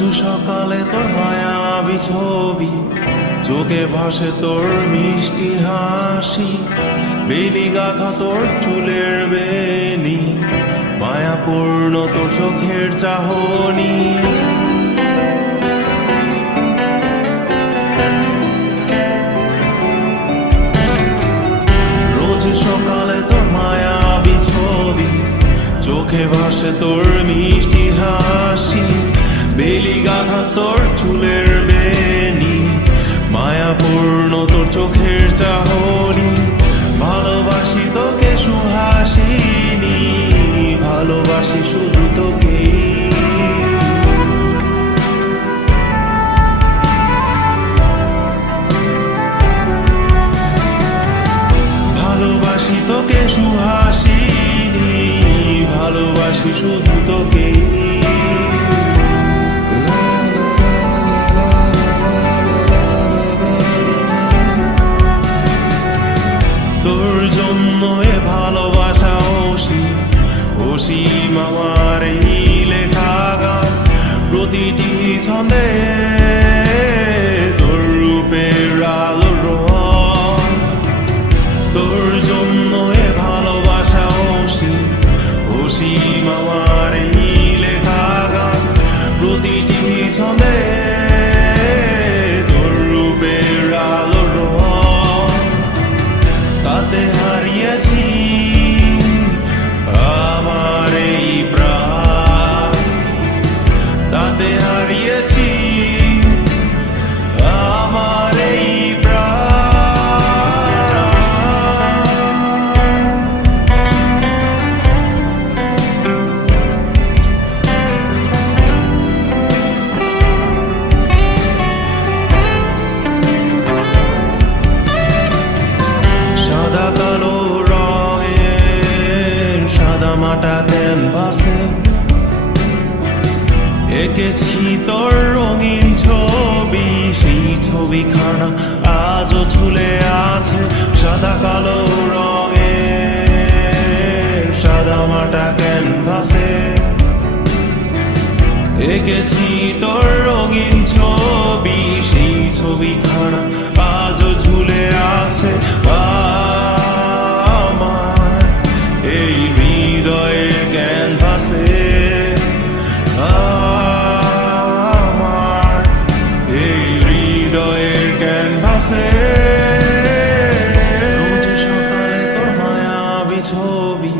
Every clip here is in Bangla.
রোজ সকালে তোর মায়াবী ছবি, চোখে ভাসে তোর মিষ্টি হাসি, বেলি গাথা তোর চুলের বেনি, মায়াপূর্ণ তোর চোখের চাহনি। রোজ সকালে তোর মায়াবী ছবি, চোখে ভাসে তোর মিষ্টি হাসি, বেলি গাথা তোর চুলের বেনি, মায়াপূর্ণ তোর চোখের চাহনি। ভালোবাসি তোকে সুহাসিনী, ভালোবাসি শুধু তোকে। ভালোবাসি তোকে সুহাসিনী, ভালোবাসি শুধু তোকে। তোর জন্য এ ভালোবাসা অসীম, অসীম আমার এই লেখা গান, প্রতিটি ছন্দে তোর রূপের আলো রং। তোর জন্য এ ভালোবাসা অসীম, অসীম আমার এই লেখা গান, প্রতিটি ছন্দে তোর রূপের আলো রং। তাতে হারিয়েছি আমার এই প্রাণ, তাতে হারিয়েছি আমার এই প্রাণ। সাদা কালো রঙের সাদা মাটা ক্যানভাসে এঁকেছি তোর রঙিন ছবি, সেই ছবিখানা আজও ঝুলে আছে। সাদা কালো রঙের সাদা মাটা ক্যানভাসে এঁকেছি তোর রঙিন ছবি, সেই ছবিখানা আজও ঝুলে আছে আমার এই হৃদয়ের ক্যানভাসে। আমার এই হৃদয়ের ক্যানভাসে রোজ সকালে তোর মায়াবী ছবি,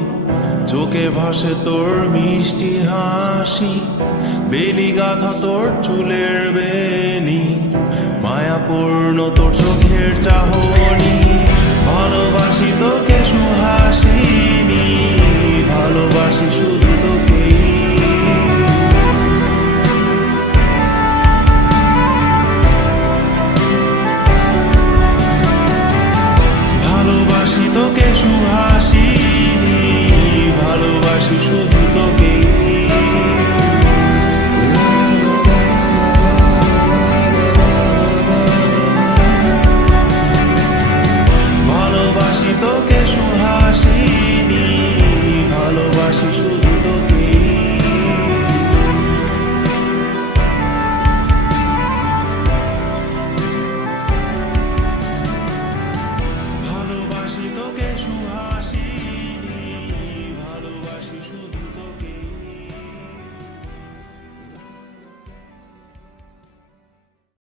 চোখে ভাসে তোর মিষ্টি হাসি, বেলি গাথা তোর চুলের বেনি, মায়াপূর্ণ তোর চোখের চাহনি। ভালোবাসি তোকে সুহাসিনী, ভালোবাসি শুধু তোকে। ভালোবাসি তোকে সুহাসিনী, ভালোবাসি শুধু তোকে। ভালোবাসি তোকে